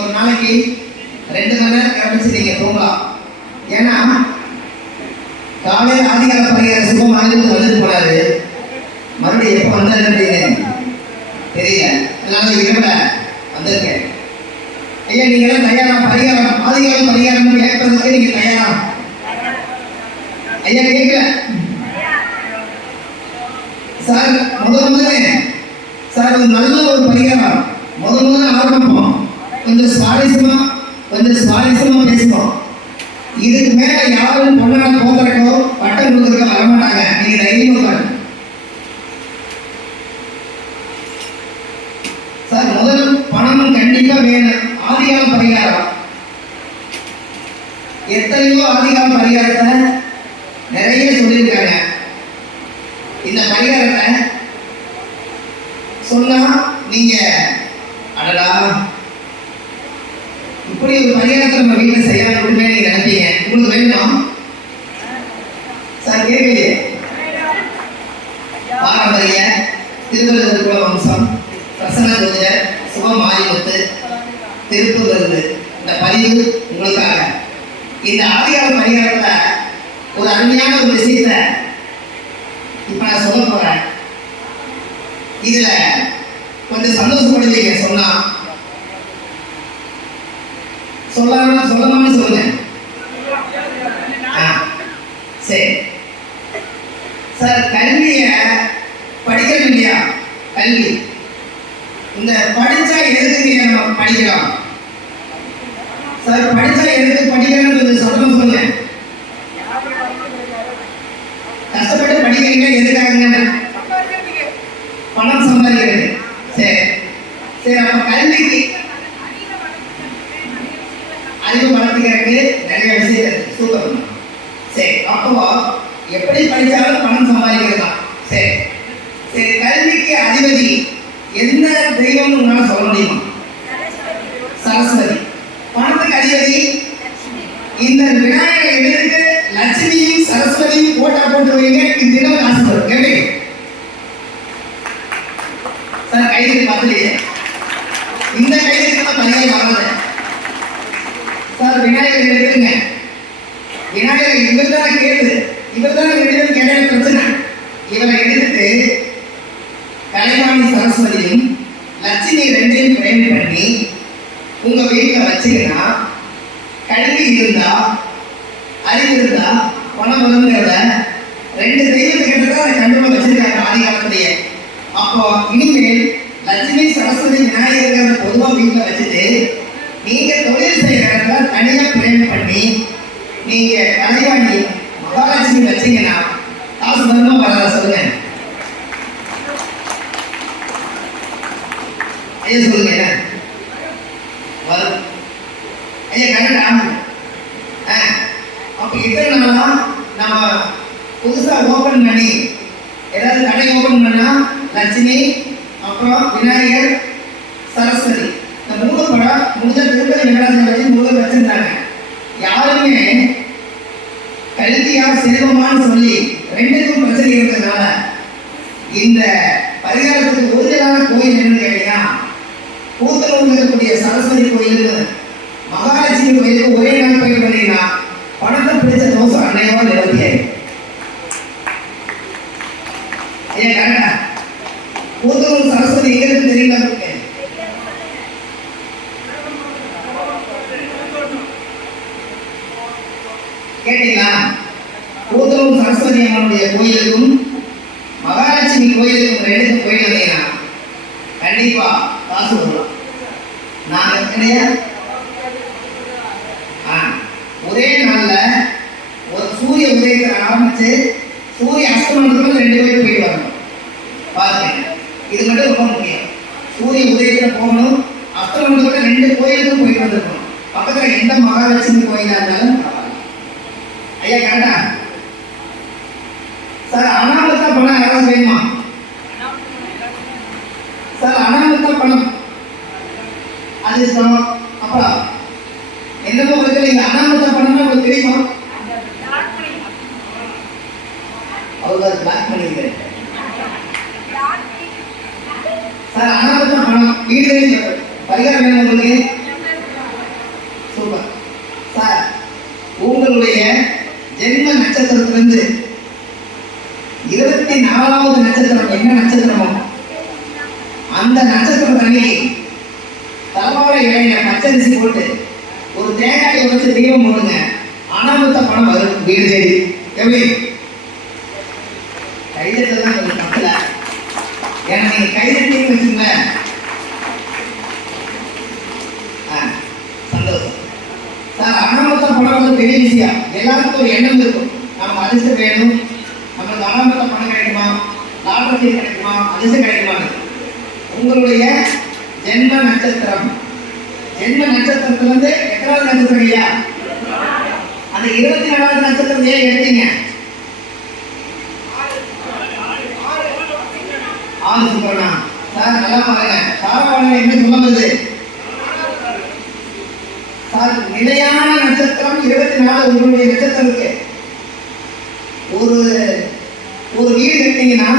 ஒரு நாளைக்கு ரெண்டு மணி நேரம் கவனிச்சு நீங்க தூங்கலாம். ஏன்னா காலையில் அதிகார பரிகார சுகம் ஆகிட்டு வந்துட்டு போனாரு மறுபடியும் எப்போ வந்தாரு தெரியல. அதனால இரவில் வந்திருக்கேன். ஐயா நீங்க எல்லாம் தயாரா? பரிகாரம் ஆதிகாரம் பரிகாரம் கேட்கறதுக்கு நீங்க தயாரா? ஐயா கேட்கல? சார் முதல் முதல்ல சார் ஒரு நல்ல ஒரு பரிகாரம். முதல் முதல்ல ஆரம்பிப்போம். கொஞ்சம் சுவாரஸ்யமா கொஞ்சம் சுவாரஸ்யமா பேசுவோம். இதுக்கு மேல யாரும் பொண்ணா போகிறக்கோ பட்டம் கொடுக்கறக்கோ வரமாட்டாங்க நீங்க தைரியமா பாருங்க. சார் முதல் பணம் கண்டிப்பா வேணும். ஆதிகால பரிகாரம். எத்தனையோ ஆதிகால பரிகாரத்தை நிறைய சொல்லியிருக்காங்க. இந்த பரிகாரத்தை சொன்னா நீங்க அடடா இப்படி ஒரு பரிகாரத்தை நம்ம வீட்டில் செய்யாம விட்டுமே நீங்க நினைப்பீங்க. உங்களுக்கு வேணுமா? சார் கேட்கலையே. பாரம்பரிய திருவள்ளுவர் குல வம்சம் பிரசன்ன ஜோதிடர் சுப மாரிமுத்து திருப்பு விருது இந்த பதிவு உங்களுக்காக. இந்த ஆதிகால பரிகாரத்துல ஒரு அருமையான ஒரு விஷயத்தை இப்போ நான் சொல்ல போகிறேன் இதில் கொஞ்சம் சந்தோஷப்படுவீங்க சொன்னால் சொல்லாம சொல்லலாம்னு சொல்லுங்க ஆ, சரி சார் கல்விய படிக்கணும் இல்லையா கல்வி இந்த படிச்சா எதுக்கு நம்ம படிக்கலாம் சார் படிச்சா எதுக்கு படிக்கணும்னு கொஞ்சம் சத்தம் சொல்லுங்க கஷ்டப்பட்டு படிக்கிறீங்க எதுக்காகங்க பணம் சம்பாதிக்கிறது சரி சரி அப்ப கல்விக்கு அறிவு வளர்த்துக்கிறதுக்கு நிறைய விஷயம் இருக்கு சூப்பர் சரி அப்போ எப்படி படிச்சாலும் பணம் சம்பாதிக்கிறது தான் சரி சரி கல்விக்கு அதிபதி எந்த தெய்வம்னு உங்களால சொல்ல முடியுமா சரஸ்வதி பணத்துக்கு அதிபதி இந்த விநாயகர் எழுதுக்கு லட்சுமியும் சரஸ்வதியும் போட்டா போட்டு வைங்க இத்தினம் காசு வரும் எப்படி சார் கைது பார்த்துலையே இந்த கைதுக்கு தான் தனியாக வரல சார் விநாயகர் எழுதுங்க ஏன்னா இவர் தான் கேளுது இவர் தான் எழுதுறது கேட்ட பிரச்சனை? இவரை எடுத்துட்டு கலைவாணி சரஸ்வதியும் லட்சுமி ரெண்டையும் பிரேம் பண்ணி உங்க வீட்டில் வச்சீங்கன்னா கல்வி இருந்தா அறிவு இருந்தா பணம் வருங்கிறத ரெண்டு தெய்வத்தை கிட்ட தான் கண்டிப்பா வச்சிருக்காங்க ஆதி காலத்திலேயே அப்போ இனிமேல் லட்சுமி சரஸ்வதி விநாயகர் பொதுவாக வீட்டில் வச்சுட்டு நீங்க தொழில் செய்யற இடத்துல தனியா பிரேம் பண்ணி நீங்க கலைவாணி மகாலட்சுமி வச்சீங்கன்னா காசு வருமா பரவாயில்ல சொல்லுங்க. ஐயா சொல்லுங்க? என்ன வரும் ஐயா கரெக்டா ஆ அப்ப இத்தனை நாளா நம்ம புதுசா ஓபன் பண்ணி ஏதாவது கடை ஓபன் பண்ணா லட்சுமி அப்புறம் விநாயகர் சரஸ்வதி இந்த மூணு படம் முடிஞ்ச திருப்பதி வெங்கடாசலம் வச்சு மூணு வச்சிருந்தாங்க யாருமே கல்வியா சொல்லி ரெண்டுக்கும் பிரச்சனை இருந்ததுனால இந்த பரிகாரத்துக்கு ஒரிஜினலான கோயில் என்னன்னு கேட்டீங்கன்னா கூத்தலூர்ல இருக்கக்கூடிய சரஸ்வதி கோயிலுக்கு மகாலட்சுமி கோயிலுக்கு ஒரே நாள் போயிட்டு பண்ணீங்கன்னா பணத்தை பிடிச்ச தோசம் அன்னையவா நிறுத்தி ஆயிடும் ஏன் கரெக்டா கூத்தலூர் சரஸ்வதி எங்க இருக்கு தெரியுமா உங்களுக்கு கேட்டீங்களா கூத்தலூர் சரஸ்வதி அம்மனுடைய கோயிலுக்கும் மகாலட்சுமி கோயிலுக்கும் ரெண்டுக்கும் போயிட்டு வந்தீங்கன்னா கண்டிப்பா காசு வரலாம் நாங்க கிடையா ஒரே நாள்ல ஒரு சூரிய உதயத்தை ஆரம்பிச்சு சூரிய அஸ்தமனத்துக்கு ரெண்டு பேரும் போயிட்டு வரணும். பாருங்க இது மட்டும் ரொம்ப முக்கியம். சூரிய உதயத்தில் போகணும் அஸ்தமனத்துக்கு ரெண்டு கோயிலுக்கும் போயிட்டு வந்துருக்கணும். பக்கத்தில் எந்த மகாலட்சுமி கோயிலா இருந்தாலும் ஐயா கரெக்டா சார் அனாமத்தா பணம் யாராவது வேணுமா? சார் அனாமத்தா பணம். அது சமம் அப்புறம் என்னமோ வந்து நீங்க அனாமத்தா பணம்னா உங்களுக்கு தெரியுமா அவங்க பிளாக் பண்ணிருக்காரு சார் அனாமத்தா பணம் வீடு பரிகாரம் வேணும் உங்களுக்கு சூப்பர் சார் உங்களுடைய ஜென்ம நட்சத்திரத்திலிருந்து இருபத்தி நாலாவது நட்சத்திரம் என்ன நட்சத்திரமோ அந்த நட்சத்திரம் தண்ணி தலைவாழை இலையில பச்சரிசி போட்டு ஒரு தேங்காயை வச்சு தீபம் போடுங்க. அனாமத்த பணம் வரும் வீடு தேடி. எப்படி? கைதட்டல் தான் கொஞ்சம் தப்புல. ஏன்னா நீங்க கைதட்டீங்கன்னு வச்சுங்க சந்தோஷம். சார் அனாமத்த பணம் வந்து பெரிய விஷயம். எல்லாருக்கும் ஒரு எண்ணம் இருக்கும். நம்ம அதிர்ஷ்டம் வேணும் நம்மளுக்கு அனாமத்த பணம் கிடைக்குமா லாட்டரி கிடைக்குமா? அதிர்ஷ்டம் கிடைக்குமா? உங்களுடைய ஜென்ம நட்சத்திரம் ஜென்ம நட்சத்திரத்துல இருந்து எத்தனாவது நட்சத்திரம் ஐயா? அந்த இருபத்தி நாலாவது நட்சத்திரம் ஏன் எடுத்தீங்க? ஆறு சுப்பண்ணா சார் நல்லா பாருங்க. சாரவாளர் என்ன சொல்ல சார் நிலையான நட்சத்திரம் இருபத்தி நாலு உங்களுடைய நட்சத்திரம் இருக்கு. ஒரு வீடு கட்டினீங்கன்னா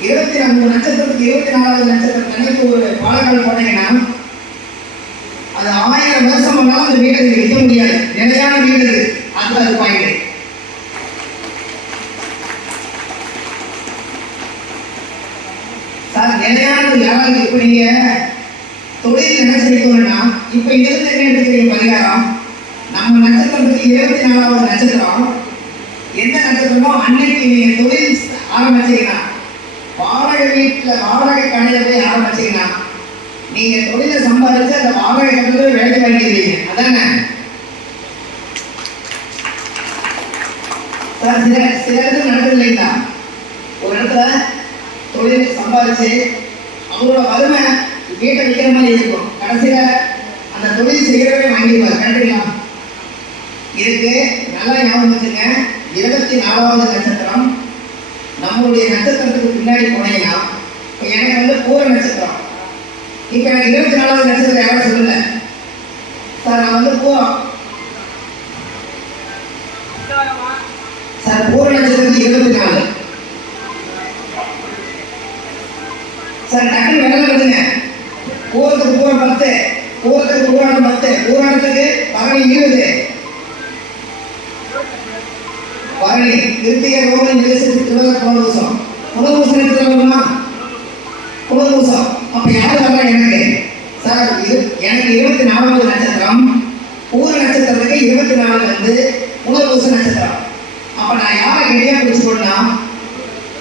இருபத்தி நான்கு நட்சத்திரத்துக்கு இருபத்தி நாலாவது நட்சத்திரம் தனிக்கு ஒரு பாலக்கால் போட்டீங்கன்னா அது ஆயிரம் வருஷம் பண்ணாலும் அந்த வீட்டை நீங்க விற்க முடியாது. நிலையான வீடு அது. அது அது பாயிண்ட். சார் நிலையானது யாராவது இப்ப தொழில் என்ன செய்யணும்னா இப்போ இருந்து என்ன பரிகாரம் நம்ம நட்சத்திரத்துக்கு இருபத்தி நாலாவது நட்சத்திரம் என்ன நட்சத்திரமோ அன்னைக்கு நீங்க தொழில் ஆரம்பிச்சீங்கன்னா வாடகை வீட்டில் வாடகை கடையில போய் ஆரம்பிச்சீங்கன்னா நீங்க தொழிலை சம்பாதிச்சு அந்த வாடகை கட்டத்துல வேலை வாங்கிடுவீங்க. அதானே? சில சில இடத்துல நடக்குது இல்லைங்களா? ஒரு இடத்துல தொழில் சம்பாதிச்சு அவங்களோட வறுமை வீட்டை விற்கிற மாதிரி இருக்கும். கடைசியில அந்த தொழில் செய்யறவே வாங்கிடுவார். கரெக்டுங்களா இதுக்கு நல்லா ஞாபகம் வச்சுங்க. இருபத்தி நாலாவது நட்சத்திரம் நம்மளுடைய நட்சத்திரத்துக்கு பின்னாடி போனீங்கன்னா இப்போ எனக்கு வந்து பூர நட்சத்திரம். இப்போ எனக்கு இருபத்தி நாலாவது நட்சத்திரம் யாரும் சொல்லுங்க சார் நான் வந்து பூரம் சார் பூர நட்சத்திரத்துக்கு இருபத்தி நாலு. சார் டக்குனு விரல வருதுங்க பூரத்துக்கு பூரம் பத்து பூரத்துக்கு பூராடம் பத்து பூராடத்துக்கு பரணி இருபது. பரணி கிருத்திகை ரோமன் நிலசத்துக்கு திருவிழா புனர்வசம் புனர்வசம் எடுத்து வருமா புனர்வசம் அப்ப யாரு வரல எனக்கு? சார் இது எனக்கு இருபத்தி நாலாவது நட்சத்திரம். பூர நட்சத்திரத்துக்கு இருபத்தி நாலு வந்து புனர்வச நட்சத்திரம். அப்ப நான் யாரை கெட்டியா பிடிச்சுக்கணும்னா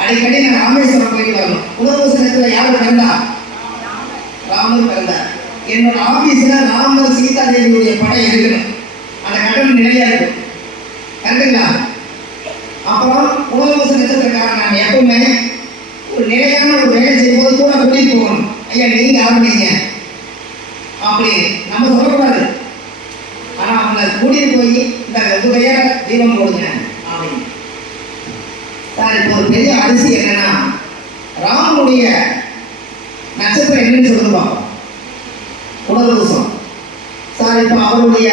அடிக்கடி நான் ராமேஸ்வரம் போயிட்டு வரணும். புனர்வச நட்சத்திரம் யாரு பிறந்தா? ராமர் பிறந்தார். என்னோட ஆபீஸ்ல ராமர் சீதா தேவியுடைய படம் இருக்கணும். அந்த கட்டணம் நிலையா இருக்கும். கரெக்டுங்களா? அப்புறம் உணவு நட்சத்திரக்காரன் நான் எப்பவுமே ஒரு நிலையான ஒரு வேலை செய்யும்போது கூட கூட்டிட்டு போகணும். ஐயா நீங்க ஆரம்பிங்க அப்படி நம்ம சொல்லக்கூடாது. ஆனா அவங்களை கூட்டிட்டு போய் இந்த உங்களுடைய தீபம் போடுங்க அப்படின்னு. சார் இப்போ ஒரு பெரிய அரிசி என்னன்னா ராமனுடைய நட்சத்திரம் என்னன்னு சொல்லுவா புனர்வசம் சார் இப்போ அவருடைய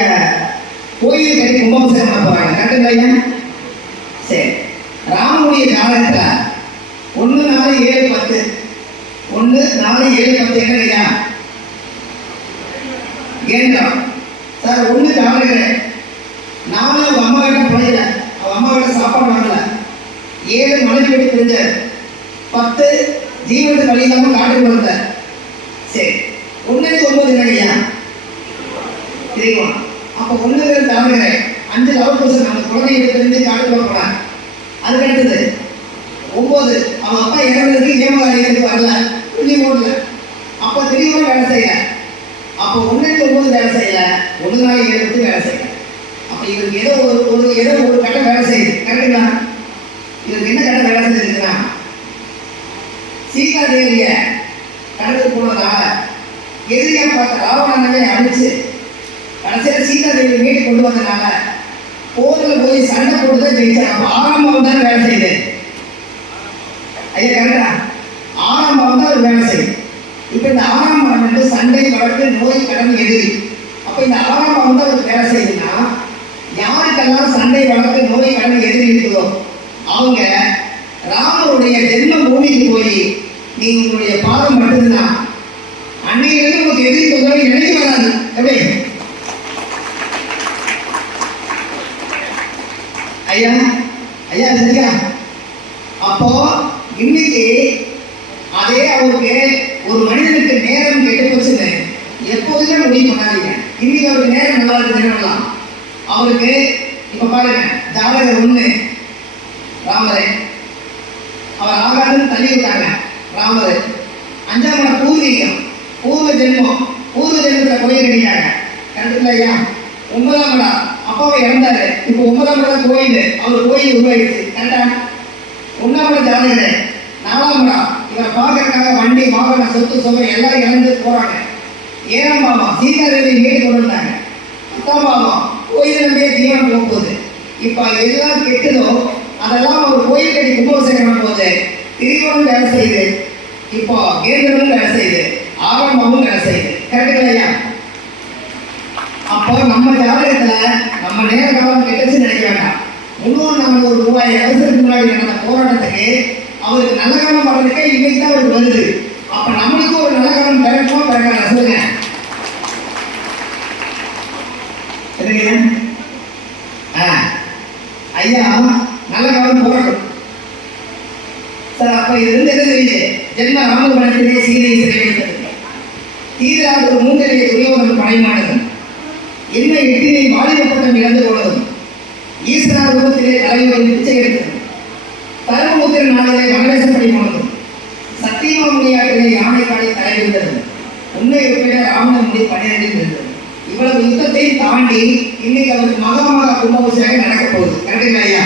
கோயில் கட்டி கும்பாபிஷேகம் பண்ண போறாங்க. கரெக்டுங்களா ஐயா? சரி ராமனுடைய காலத்துல ஒன்று நாலு ஏழு பத்து ஒன்று நாலு ஏழு பத்து என்னங்கய்யா கேந்திரம் சார் ஒன்று காலகிறேன் நாலு அவங்க அம்மா கிட்ட பழையில அவங்க அம்மா கிட்ட சாப்பாடு வாங்கல. ஏழு மலை வீடு தெரிஞ்ச பத்து ஜீவனத்து வழி இல்லாமல் காட்டுக்கு வந்த சரி ஒன்று ஒன்பது ஐயா? தெரியுமா? அப்போ ஒன்று தவறுகிறேன் அஞ்சு லவ் பர்சன் அந்த குழந்தைய தெரிஞ்சு காட்டுக்கு போகிறான் அதுக்கு அடுத்தது ஒம்பது அவன் அப்பா இறந்ததுக்கு ஏமாறியதுக்கு வரல? புள்ளி ஓடல அப்போ தெரியுமா வேலை செய்யல. அப்போ ஒன்றுக்கு ஒம்பது வேலை செய்யல. ஒன்று நாள் ஏழு வேலை செய்யல. அப்போ இவருக்கு ஏதோ ஒரு ஒரு ஏதோ ஒரு கட்டம் வேலை செய்யுது. கரெக்டுங்களா? இவருக்கு என்ன கட்டம் வேலை செஞ்சிருக்குன்னா சீதா தேவிய கடலுக்கு போனதால எதிரியா பார்த்த ராவணனவே அழிச்சு கடைசியில் சீதா தேவி மீட்டு கொண்டு வந்தனால போர்ல போய் சண்டை போட்டு தான் ஜெயிச்சாங்க அப்போ ஆரம்பம் தான் வேலை செய்யுது. ஐயா கரெக்டா ஆரம்பம் தான் ஒரு வேலை செய்யுது இப்போ இந்த ஆரம்பம் வந்து சண்டை வழக்கு நோய் கடன் எதிரி. அப்போ இந்த ஆறாம் வந்து அவர் வேலை செய்யுதுன்னா யாருக்கெல்லாம் சண்டை வழக்கு நோய் கடன் எதிரி இருக்குதோ அவங்க ராமருடைய ஜென்ம பூமிக்கு போய் நீ உங்களுடைய பாதம் மட்டும்தான். அன்னையிலிருந்து உங்களுக்கு எதிரி தொந்தரவு நினைக்க வராது. எப்படி? ஐயா ஐயா சரியா அப்போ இன்னைக்கு அதே அவருக்கு ஒரு மனிதனுக்கு நேரம் கெட்டு போச்சுன்னு எப்போதுமே முடிவு பண்ணாதீங்க. இன்னைக்கு அவருக்கு நேரம் நல்லா இருக்குது அவருக்கு இப்ப பாருங்க ஜாதகர் ஒண்ணு. ராமரே. அவர் ஆகாதுன்னு தள்ளி விட்டாங்க ராமர். அஞ்சாம் பூர்வீகம். பூர்வ ஜென்மம். பூர்வ ஜென்மத்தில் கோயில் கட்டிட்டாங்க கரெக்டுங்களா ஐயா ஒன்பதாம் இடம். அப்பாவை இறந்தாரு. இப்போ ஒன்பதாம் இடம் கோயில். அவர் கோயில் உருவாயிடுச்சு. கரெக்டா? ஒன்றாம் இடம் ஜாதகர். நாலாம் இடம். இவரை பார்க்கறதுக்காக வண்டி வாகன சொத்து சொகை எல்லாம் இறந்து போறாங்க. ஏழாம் பாவம். சீதாதேவி மீது கொண்டு வந்தாங்க. பத்தாம் பாவம். கோயில் நம்பியே ஜீவனம் போகுது. இப்போ எல்லாம் கெட்டதோ அதெல்லாம் அவர் கோயில் கட்டி கும்பாபிஷேகம் போது திரிவனும் வேலை செய்யுது இப்போ கேந்திரமும் வேலை செய்யுது ஆரம்பமும் வேலை செய்யுது கரெக்டுங்களா அப்போ நம்ம ஜாதகத்துல நம்ம நேர காலம் கெட்டுச்சுன்னு நினைக்க வேண்டாம். நம்மளுக்கு ஒரு ரூபாய் அவசரத்துக்கு முன்னாடி நடந்த போராட்டத்துக்கு அவருக்கு நல்ல காலம் வர்றதுக்கே இன்னைக்கு தான் அவருக்கு வருது. அப்ப நம்மளுக்கு ஒரு நல்ல காலம் பிறக்குமா பிறக்காத சொல்லுங்க. சரிங்க ஆ. ஐயா நல்ல காலம் போராட்டம். சார் அப்ப இது இருந்து என்ன தெரியுது? ஜென்ம ராமபுரத்திலே சீதையை தீராத ஒரு மூன்றிலே துரியோதன் படைமானதும் என்ன நிகழ்ந்து இழந்து போனதும் ஈஸ்வரா ரூபத்திலே தலைவர் பிச்சை எடுத்ததும் தர்மபுத்திர நாளிலே வனவேசப்படி போனதும் சத்தியமா முனியாட்டிலே யானை காலை தலைவிருந்ததும் உண்மை உட்பட ராமன் முடி பன்னிரெண்டில் இருந்தது இவ்வளவு யுத்தத்தையும் தாண்டி இன்னைக்கு அவருக்கு மகமாக கும்பாபிஷேகம் நடக்க போகுது. கரெக்டுங்களா ஐயா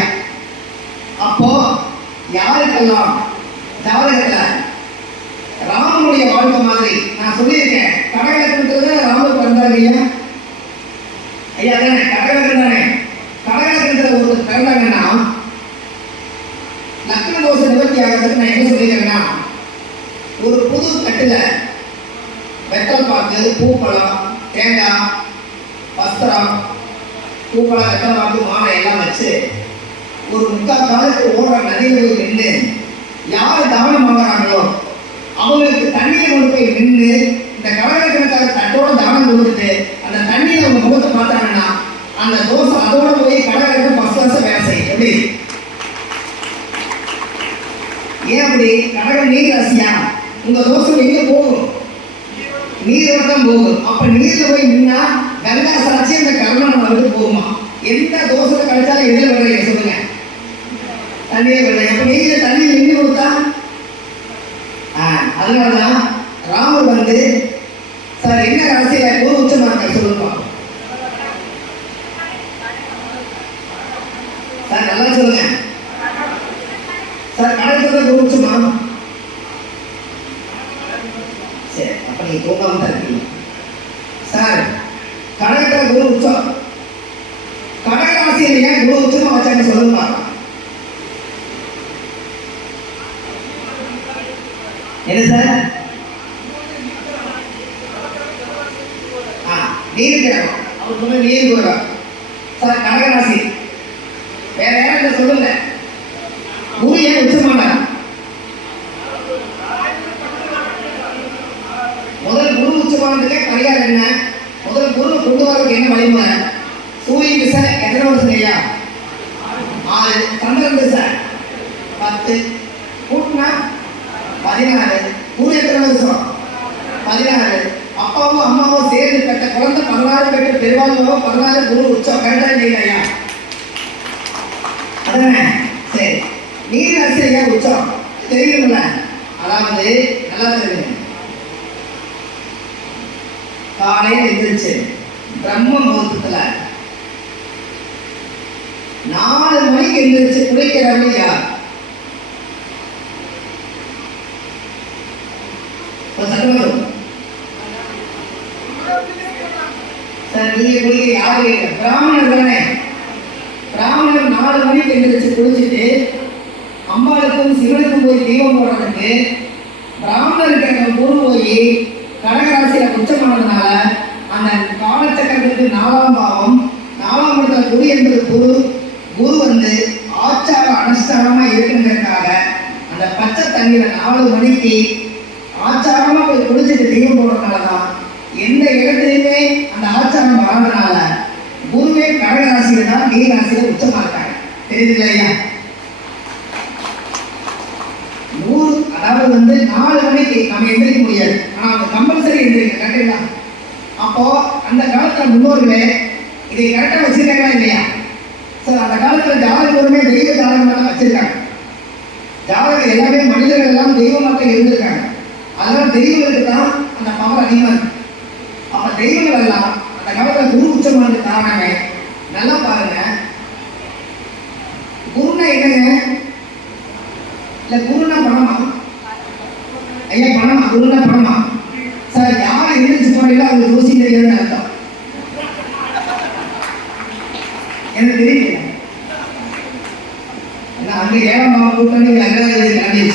அப்போ யாருக்கெல்லாம் ஜாதகத்துல ராமனுடைய வாழ்க்கை மாதிரி நான் சொல்லியிருக்கேன். கடகலக்கணத்துல ராமர் பிறந்தாரு ஐயா ஐயா தானே நான் என்ன சொல்லிக்கிறேன்னா ஒரு புது கட்டில் வெத்தல் பாக்கு பூப்பழம் தேங்காய் வஸ்திரம் பூப்பழம் வெத்தல் பாக்கு மாலை எல்லாம் வச்சு ஒரு முக்கால் காலத்துக்கு ஓடுற நதியில் நின்று யார் தானம் வாங்குறாங்களோ அவங்களுக்கு தண்ணியை கொண்டு போய் நின்று இந்த கடற்கணக்கார தட்டோட தானம் கொடுத்துட்டு அந்த தண்ணியை அவங்க முகத்தை பார்த்தாங்கன்னா அந்த தோசை அதோட போய் கடற்கரை ஃபர்ஸ்ட் கிளாஸ் வேலை செய்யும். எப்படி? ஏன் அப்படி நீர் ராசியா உங்க தோசை எங்க போகும். நீரோட தான் போகும். அப்ப நீர்ல போய் நின்னா கங்கா சாட்சி அந்த கர்மம் வந்து போகுமா? எந்த தோசை கிடைச்சாலும் எதில் வர்றீங்க சொல்லுங்க. தண்ணியே விடுறீங்க அப்ப நீங்க தண்ணி நின்று கொடுத்தா? அதனாலதான் ராமர் வந்து சார் என்ன ராசியில ஒரு உச்சம் இருக்க சொல்லுங்க சார் நல்லா சொல்லுங்க சார் கடற்கரை ஒரு உச்சமா சரி அப்ப நீங்க தூங்காம தான் இருக்கீங்க சார் கடற்கரை குரு உச்சம் கடகராசியில் ஏன் குரு சொல்லுமா? என்ன சார் நீர் கிரகம் அவர் சொன்ன நீர் கிரகம் சார் கடகராசி வேற யாரும் சொல்லுங்க குரு ஏன் உச்சமானார் முதல் குரு உச்சமானதுக்கே பரிகாரம் என்ன முதல் குரு கொண்டு வரதுக்கு என்ன வழிமுறை சூரியன் திசை எத்தனை வருஷம் ஐயா பன்னிரெண்டு சார். பத்து. கூட்டினா பதினாறு. ஊர் எத்தனை வருஷம் பதினாறு. அப்பாவும் அம்மாவும் சேர்ந்து பெற்ற குழந்தை பதினாறு பெற்ற பெருவாழ்வோ பதினாறு குரு உச்சம் கரெக்டா இல்லையா? ஐயா அதானே சரி. நீர் அரசியா உச்சம் தெரியும்ல அதாவது நல்லா தெரியும். காலையில் எந்திரிச்சு பிரம்ம முகூர்த்தத்தில் நாலு மணிக்கு எந்திரிச்சு குளிக்கிறவங்க யார் ஒரு சட்டம் நீங்க குளிக்க யாரு கேட்க பிராமணர் தானே. பிராமணர் நாலு மணிக்கு எந்திரிச்சு குளிச்சுட்டு அம்பாளுக்கும் சிவனுக்கும் போய் தீபம் போடுறதுக்கு பிராமணருக்கு அங்க குரு போய் கடகராசியில உச்சமானதுனால அந்த காலச்சக்கரத்துக்கு நாலாம் பாவம் நாலாம் இடத்துல குரு என்பது குரு குரு வந்து ஆச்சாரம் அனுஷ்டானமா இருக்குங்கிறதுக்காக அந்த பச்சை தண்ணியில நாலு மணிக்கு ஆச்சாரமா போய் குளிச்சுட்டு தீபம் போடுறதுனால இடத்துலையுமே அந்த ஆச்சாரம் வராதனால குருவே கடகராசியில தான் மீன ராசியில உச்சமா இருக்காங்க தெரியுது இல்லையா நூறு அதாவது வந்து நாலு மணிக்கு நம்ம எந்திரிக்க முடியாது. ஆனா அவங்க கம்பல்சரி எந்திரிக்க கரெக்டுங்களா அப்போ அந்த காலத்துல முன்னோர்களே இதை கரெக்டா வச்சிருக்காங்களா இல்லையா? காலத்துல ஜாதகமே தெய்வ ஜாதகமாக வச்சிருக்காங்க. ஜாதகம் எல்லாமே மனிதர்கள் எல்லாம் தெய்வமாக இருந்திருக்காங்க. அதனால தெய்வங்களுக்கு தான் அந்த பவர் அதிகமாக இருக்கு. அப்ப தெய்வங்கள் எல்லாம் அந்த காலத்துல குரு உச்சமாக காரணமே நல்லா பாருங்க. குருனா என்னங்க? இல்ல குருனா பணமா? ஐயா பணமா? குருனா பணமா? சார் யார் எந்திரிச்சு போறீங்களோ அவங்க யோசி